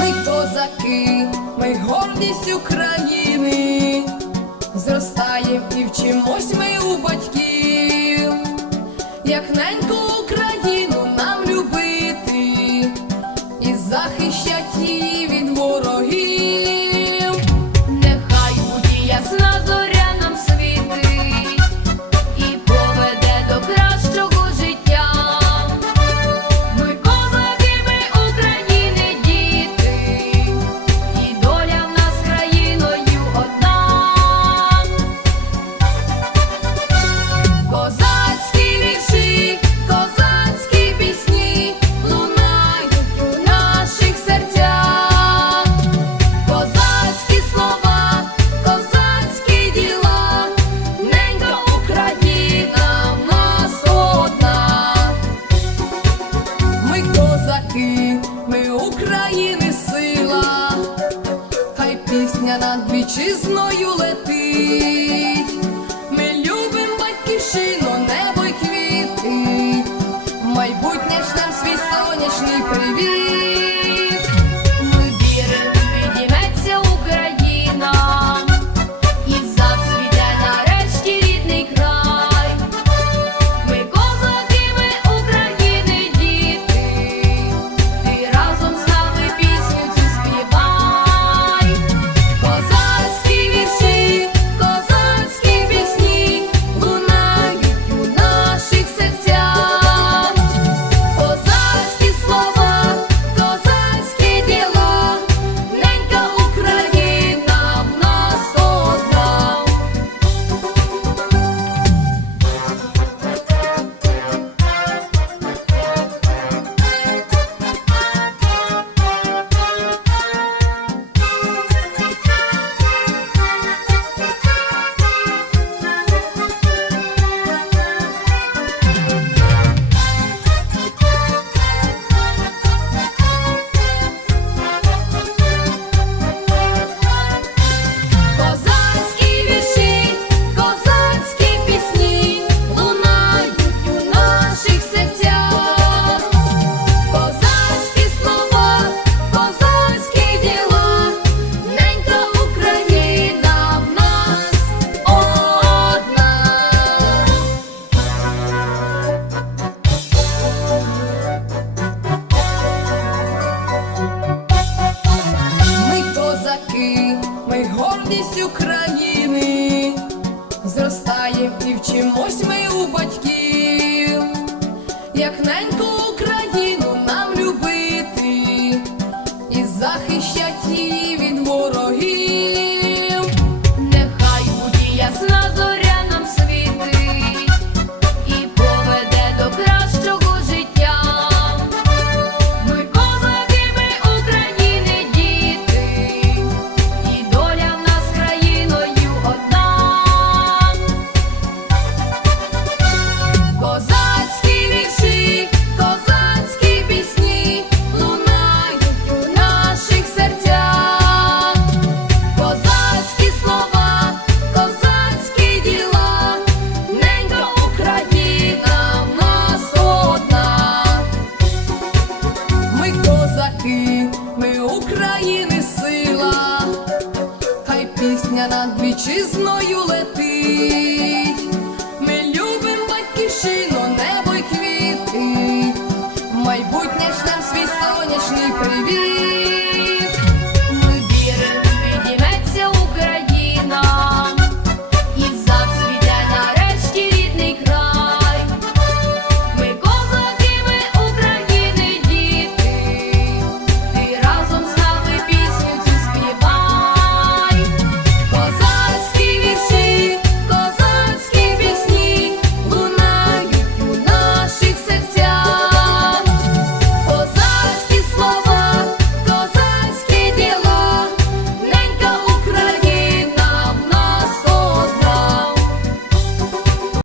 Ми козаки, ми гордість України, зростаєм і вчимось ми у батьків, як неньку Україну нам любити і захищать її від ворога. вітчизною лети. захищає. України сила, хай пісня над вітчизною летить, ми любим батьківщину, небо й квіти, майбутнє ж нам свій сонячний привіт.